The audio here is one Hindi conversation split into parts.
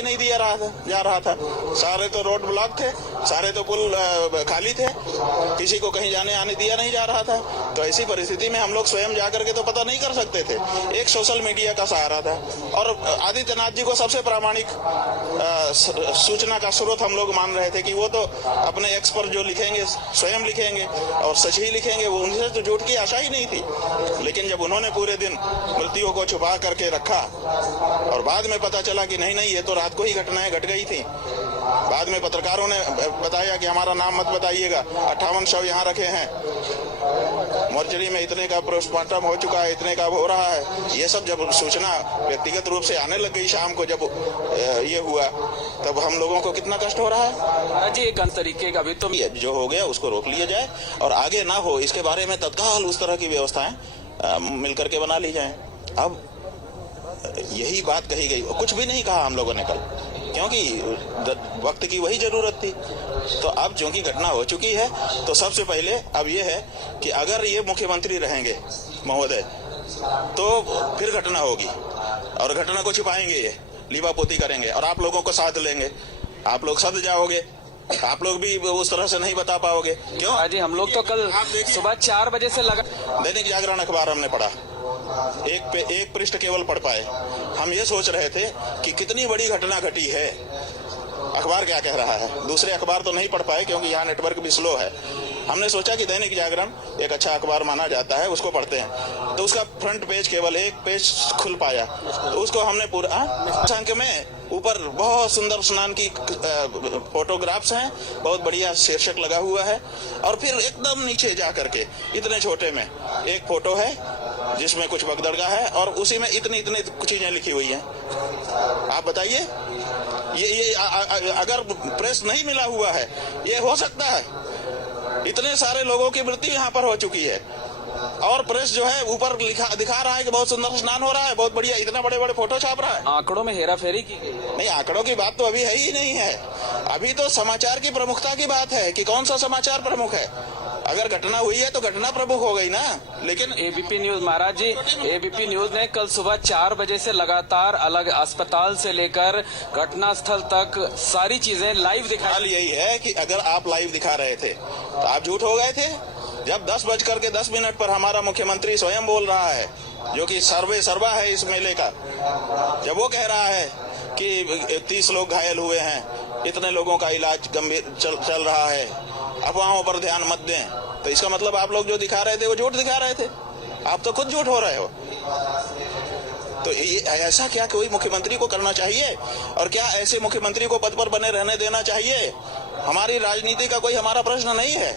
भी नहीं दिया जा रहा था। सारे तो रोड ब्लॉक थे, सारे तो पुल खाली थे, किसी को कहीं जाने आने दिया नहीं जा रहा था। तो ऐसी परिस्थिति में हम लोग स्वयं जाकर के तो पता नहीं कर सकते थे। एक सोशल मीडिया का सहारा था और आदित्यनाथ जी को सबसे प्रामाणिक सूचना का स्रोत हम लोग मान रहे थे कि वो तो अपने एक्स पर जो लिखेंगे स्वयं लिखेंगे और सच ही लिखेंगे, वो उनसे तो झूठ की आशा ही नहीं थी। लेकिन जब उन्होंने पूरे दिन मृत्युओं को छुपा करके रखा और बाद में पता चला कि नहीं ये तो रात को ही घटनाएं घट गई थी, बाद में पत्रकारों ने बताया कि हमारा नाम मत बताइएगा, 58 शव यहाँ रखे हैं, मोर्चरी में इतने का पोस्टमार्टम हो चुका है, इतने का हो रहा है। ये सब जब सूचना व्यक्तिगत रूप से आने लग गई शाम को, जब ये हुआ, तब हम लोगों को कितना कष्ट हो रहा है जी। एक अन्य तरीके का भी तो जो हो गया उसको रोक लिया जाए और आगे ना हो इसके बारे में तत्काल उस तरह की व्यवस्थाएं मिलकर के बना ली जाएं। अब यही बात कही गई, कुछ भी नहीं कहा हम लोगों ने कल, क्योंकि वक्त की वही जरूरत थी। तो अब जो की घटना हो चुकी है, तो सबसे पहले अब ये है कि अगर ये मुख्यमंत्री रहेंगे महोदय तो फिर घटना होगी और घटना को छिपाएंगे, ये लीबापोती करेंगे और आप लोगों को साथ लेंगे, आप लोग सद जाओगे, आप लोग भी उस तरह से नहीं बता पाओगे। क्यों जी? हम लोग तो कल सुबह 4 बजे से लगा दैनिक जागरण अखबार हमने पढ़ा, एक पृष्ठ केवल पढ़ पाए। हम ये सोच रहे थे कि कितनी बड़ी घटना घटी है, अखबार क्या कह रहा है। दूसरे अखबार तो नहीं पढ़ पाए क्योंकि यहाँ नेटवर्क भी स्लो है। हमने सोचा कि दैनिक जागरण एक अच्छा अखबार माना जाता है, उसको पढ़ते हैं। तो उसका फ्रंट पेज केवल एक पेज खुल पाया, तो उसको हमने पूरा संख्या में ऊपर बहुत सुंदर स्नान की फोटोग्राफ्स हैं, बहुत बढ़िया शीर्षक लगा हुआ है, और फिर एकदम नीचे जा करके इतने छोटे में एक फोटो है जिसमें कुछ बगदड़गा है और उसी में इतनी चीजें लिखी हुई हैं। आप बताइए, ये अगर प्रेस नहीं मिला हुआ है, ये हो सकता है? इतने सारे लोगों की मृत्यु यहाँ पर हो चुकी है और प्रेस जो है ऊपर दिखा रहा है कि बहुत सुंदर स्नान हो रहा है, बहुत बढ़िया, इतना बड़े बड़े फोटो छाप रहा है। आंकड़ों में हेराफेरी की गई है। नहीं, आंकड़ों की बात तो अभी है ही नहीं है। अभी तो समाचार की प्रमुखता की बात है कि कौन सा समाचार प्रमुख है। अगर घटना हुई है तो घटना प्रमुख हो गई ना। लेकिन एबीपी न्यूज महाराज जी, एबीपी न्यूज ने कल सुबह 4 बजे से लगातार अलग अस्पताल से लेकर घटना स्थल तक सारी चीजें लाइव दिखाई। यही है कि अगर आप लाइव दिखा रहे थे तो आप झूठ हो गए थे। जब 10:10 पर हमारा मुख्यमंत्री स्वयं बोल रहा है, जो कि सर्वे सर्वा है इस मेले का, जब वो कह रहा है कि 30 लोग घायल हुए हैं, इतने लोगों का इलाज गंभीर चल रहा है, अफवाहों पर ध्यान मत दें, तो इसका मतलब आप लोग जो दिखा रहे थे वो झूठ दिखा रहे थे। आप तो खुद झूठ हो रहे हो। तो ये ऐसा क्या कोई मुख्यमंत्री को करना चाहिए? और क्या ऐसे मुख्यमंत्री को पद पर बने रहने देना चाहिए? हमारी राजनीति का कोई हमारा प्रश्न नहीं है,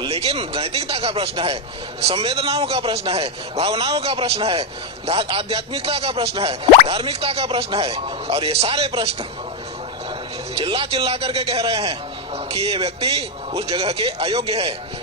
लेकिन नैतिकता का प्रश्न है, संवेदनाओं का प्रश्न है, भावनाओं का प्रश्न है, आध्यात्मिकता का प्रश्न है, धार्मिकता का प्रश्न है। और ये सारे प्रश्न चिल्ला करके कह रहे हैं कि ये व्यक्ति उस जगह के अयोग्य है।